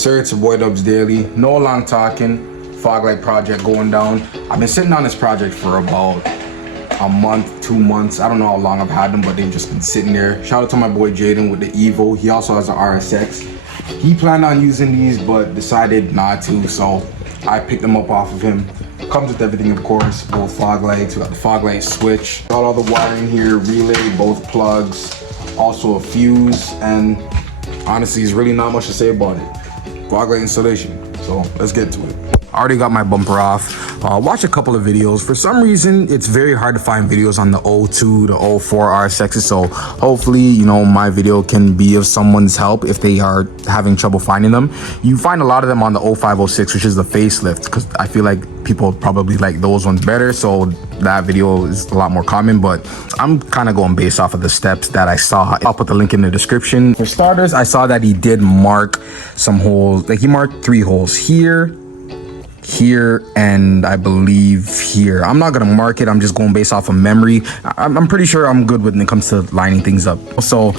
Yes sir, it's your boy Dubs Daily. No long talking, fog light project going down. I've been sitting on this project for about a month, 2 months. I don't know how long I've had them, but they've just been sitting there. Shout out to my boy Jaden with the Evo. He also has an RSX. He planned on using these, but decided not to, so I picked them up off of him. Comes with everything, of course, both fog lights. We got the fog light switch. Got all the wiring here, relay, both plugs, also a fuse, and honestly, there's really not much to say about it. Fog light installation, so let's get to it. I already got my bumper off. Watched a couple of videos. For some reason, it's very hard to find videos on the 02, the 04 RSXs, so hopefully, you know, my video can be of someone's help if they are having trouble finding them. You find a lot of them on the 05, 06, which is the facelift, because I feel like people probably like those ones better, so that video is a lot more common, but I'm kind of going based off of the steps that I saw. I'll put the link in the description. For starters, I saw that he did mark some holes. Like, he marked 3 holes here, here, and I believe here. I'm not gonna mark it, I'm just going based off of memory. I'm pretty sure I'm good when it comes to lining things up, so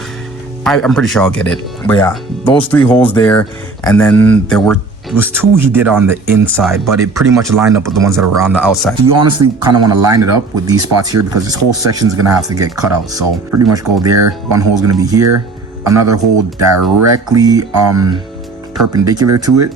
I'm pretty sure I'll get it. But yeah, those 3 holes there, and then there was 2 he did on the inside, but it pretty much lined up with the ones that were on the outside. So you honestly kind of want to line it up with these spots here, because this whole section is gonna have to get cut out. So pretty much go there. One hole is gonna be here, another hole directly perpendicular to it,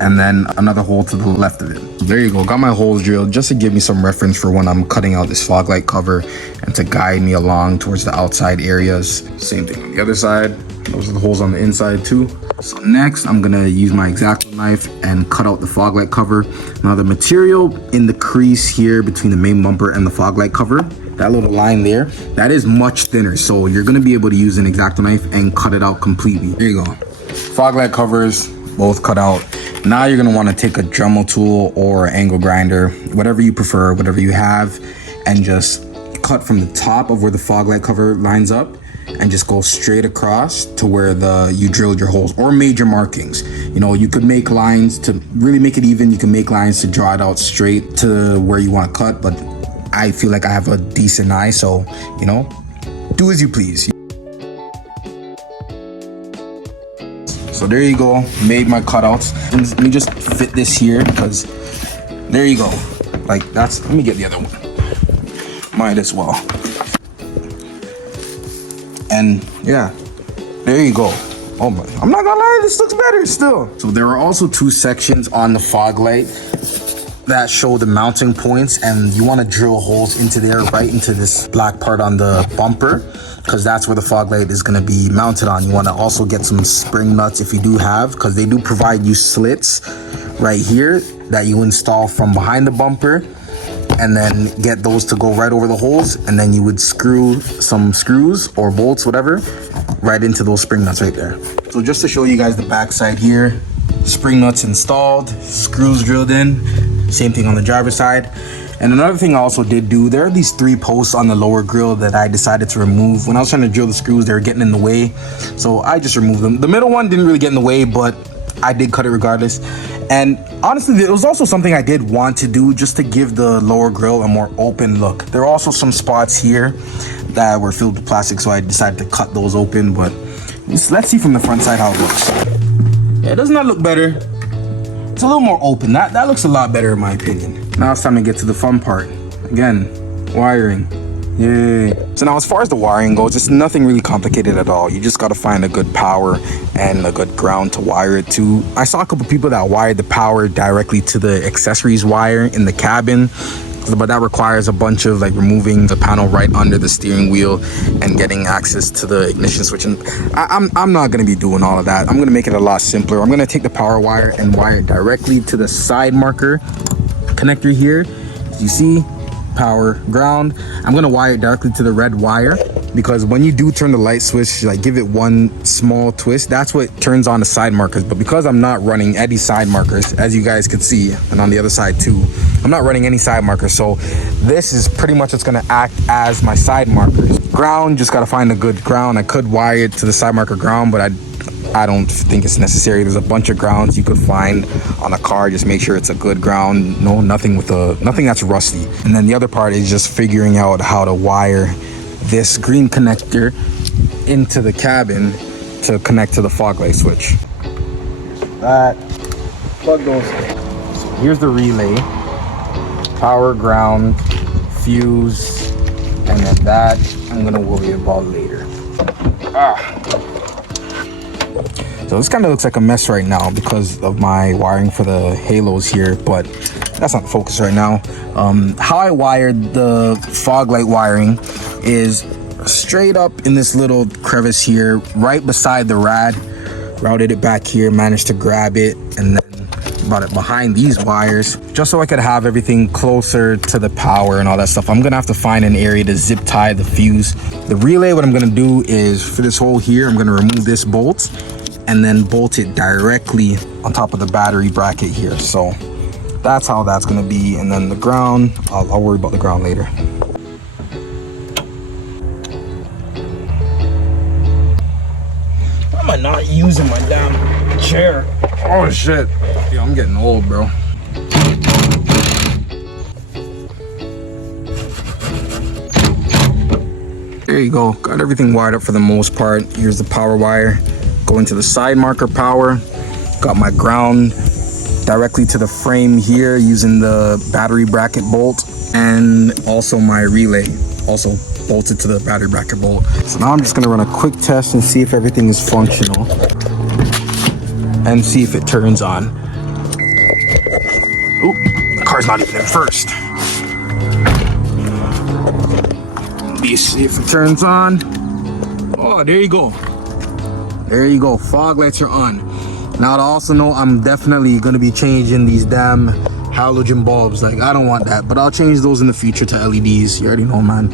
and then another hole to the left of it. There you go, got my holes drilled just to give me some reference for when I'm cutting out this fog light cover and to guide me along towards the outside areas. Same thing on the other side. Those are the holes on the inside too. So next, I'm gonna use my X-Acto knife and cut out the fog light cover. Now the material in the crease here between the main bumper and the fog light cover, that little line there, that is much thinner. So you're gonna be able to use an X-Acto knife and cut it out completely. There you go. Fog light covers, both cut out. Now you're gonna wanna take a Dremel tool or angle grinder, whatever you prefer, whatever you have, and just cut from the top of where the fog light cover lines up and just go straight across to where you drilled your holes or made your markings. You know, you could make lines to really make it even. You can make lines to draw it out straight to where you wanna cut, but I feel like I have a decent eye, so, you know, do as you please. So there you go, made my cutouts. And let me just fit this here, because there you go. Like, that's, let me get the other one. Might as well. And yeah, there you go. Oh my, I'm not gonna lie, this looks better still. So there are also 2 sections on the fog light that show the mounting points, and you want to drill holes into there, right into this black part on the bumper, because that's where the fog light is going to be mounted on. You want to also get some spring nuts if you do have, because they do provide you slits right here that you install from behind the bumper, and then get those to go right over the holes, and then you would screw some screws or bolts, whatever, right into those spring nuts right there. So just to show you guys the back side here, spring nuts installed, screws drilled in, same thing on the driver's side. And another thing I also did do, there are these 3 posts on the lower grill that I decided to remove. When I was trying to drill the screws, they were getting in the way, so I just removed them. The middle one didn't really get in the way, but I did cut it regardless. And honestly, it was also something I did want to do just to give the lower grill a more open look. There are also some spots here that were filled with plastic, so I decided to cut those open, but let's see from the front side how it looks. Yeah, doesn't that look better? It's a little more open. That looks a lot better in my opinion. Now it's time to get to the fun part. Again, wiring. Yay. So now as far as the wiring goes, it's nothing really complicated at all. You just got to find a good power and a good ground to wire it to. I saw a couple people that wired the power directly to the accessories wire in the cabin, but that requires a bunch of like removing the panel right under the steering wheel and getting access to the ignition switch. And I'm not going to be doing all of that. I'm going to make it a lot simpler. I'm going to take the power wire and wire it directly to the side marker connector here. As you see, power, ground. I'm going to wire it directly to the red wire, because when you do turn the light switch, like give it one small twist, that's what turns on the side markers. But because I'm not running any side markers, as you guys can see, and on the other side too, I'm not running any side markers, so this is pretty much what's going to act as my side markers. Ground, just got to find a good ground. I could wire it to the side marker ground, but I don't think it's necessary. There's a bunch of grounds you could find on a car. Just make sure it's a good ground. No, nothing that's rusty. And then the other part is just figuring out how to wire this green connector into the cabin to connect to the fog light switch. that. Plug those in. So here's the relay, power, ground, fuse, and then that I'm gonna worry about later. So this kind of looks like a mess right now because of my wiring for the halos here, but that's not the focus right now. How I wired the fog light wiring is straight up in this little crevice here, right beside the rad. Routed it back here, managed to grab it, and then brought it behind these wires, just so I could have everything closer to the power and all that stuff. I'm gonna have to find an area to zip tie the fuse. The relay, what I'm gonna do is for this hole here, I'm gonna remove this bolt and then bolt it directly on top of the battery bracket here. So that's how that's gonna be. And then the ground, I'll worry about the ground later. Why am I not using my damn chair? Oh shit. Yo, I'm getting old, bro. There you go. Got everything wired up for the most part. Here's the power wire. Going to the side marker power. Got my ground directly to the frame here using the battery bracket bolt, and also my relay also bolted to the battery bracket bolt. So now I'm just gonna run a quick test and see if everything is functional and see if it turns on. Oop, the car's not even in first. Let me see if it turns on. Oh, there you go. There you go, fog lights are on. Now to also know, I'm definitely gonna be changing these damn halogen bulbs. Like, I don't want that, but I'll change those in the future to LEDs. You already know, man.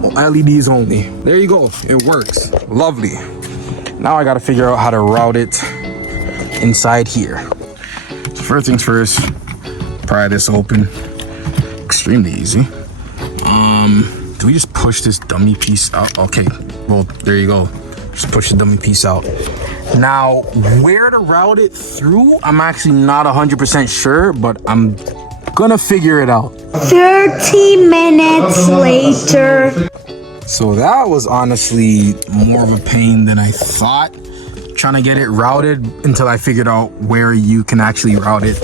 Well, LEDs only. There you go, it works. Lovely. Now I gotta figure out how to route it inside here. So first things first, pry this open. Extremely easy. Do we just push this dummy piece out? Okay, well, there you go. Just push the dummy piece out. Now, where to route it through, I'm actually not 100% sure, but I'm gonna figure it out. 30 minutes later. So that was honestly more of a pain than I thought, trying to get it routed until I figured out where you can actually route it.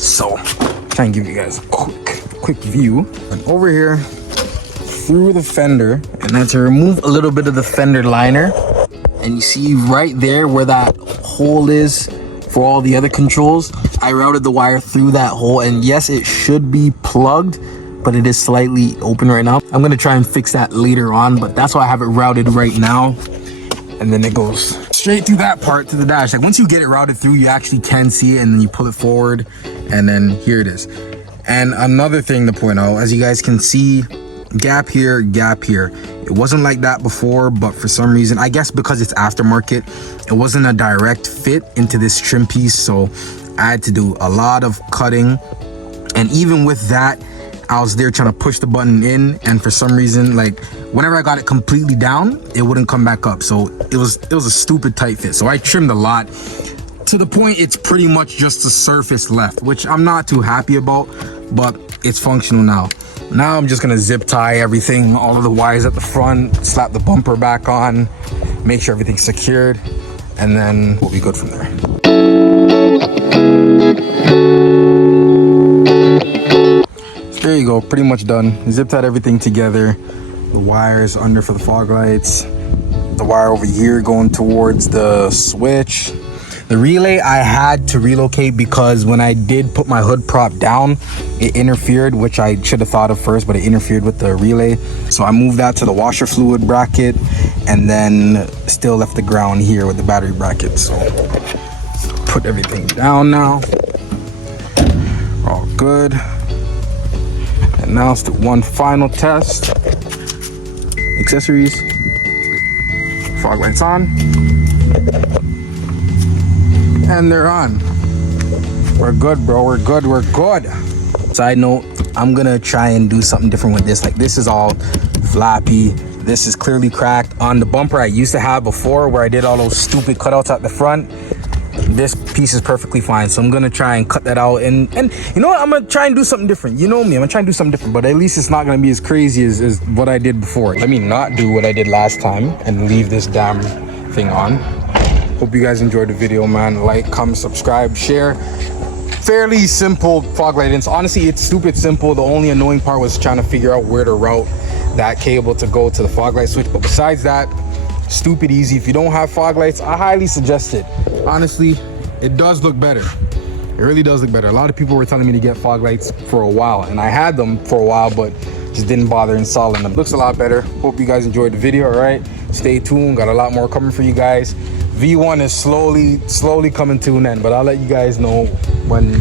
So, try and give you guys a quick view. And over here, through the fender, and then to remove a little bit of the fender liner, and you see right there where that hole is for all the other controls, I routed the wire through that hole, and yes, it should be plugged, but it is slightly open right now. I'm gonna try and fix that later on, but that's why I have it routed right now. And then it goes straight through that part to the dash. Like, once you get it routed through, you actually can see it, and then you pull it forward, and then here it is. And another thing to point out, as you guys can see, gap here, gap here. It wasn't like that before, but for some reason, I guess because it's aftermarket, it wasn't a direct fit into this trim piece, so I had to do a lot of cutting. And even with that, I was there trying to push the button in, and for some reason, like, whenever I got it completely down, it wouldn't come back up. So it was a stupid tight fit. So I trimmed a lot to the point it's pretty much just the surface left, which I'm not too happy about, but it's functional now. Now I'm just gonna zip tie everything, all of the wires at the front, slap the bumper back on, make sure everything's secured, and then we'll be good from there. So there you go, pretty much done. Zip tied everything together. The wires under for the fog lights, the wire over here going towards the switch. The relay I had to relocate because when I did put my hood prop down, it interfered, which I should have thought of first, but it interfered with the relay. So I moved that to the washer fluid bracket, and then still left the ground here with the battery bracket. So put everything down now. We're all good. And now it's the one final test. Accessories. Fog lights on. And they're on. We're good, bro. We're good. We're good. Side note, I'm gonna try and do something different with this. Like, this is all flappy. This is clearly cracked. On the bumper I used to have before, where I did all those stupid cutouts at the front, this piece is perfectly fine. So I'm gonna try and cut that out, and you know what, I'm gonna try and do something different. You know me, I'm gonna try and do something different, but at least it's not gonna be as crazy as what I did before. Let me not do what I did last time and leave this damn thing on. Hope you guys enjoyed the video, man. Like, comment, subscribe, share. Fairly simple fog light install. Honestly, it's stupid simple. The only annoying part was trying to figure out where to route that cable to go to the fog light switch. But besides that, stupid easy. If you don't have fog lights, I highly suggest it. Honestly, it does look better. It really does look better. A lot of people were telling me to get fog lights for a while, and I had them for a while, but just didn't bother installing them. Looks a lot better. Hope you guys enjoyed the video. All right, stay tuned. Got a lot more coming for you guys. V1 is slowly coming to an end, but I'll let you guys know when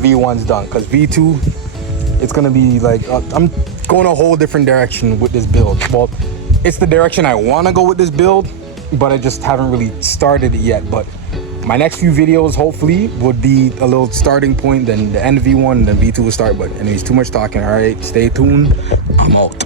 V1's done, because V2, it's gonna be like I'm going a whole different direction with this build. Well, it's the direction I want to go with this build, but I just haven't really started it yet. But my next few videos hopefully would be a little starting point, then the end of V1, then V2 will start. But anyways, too much talking. All right, stay tuned. I'm out.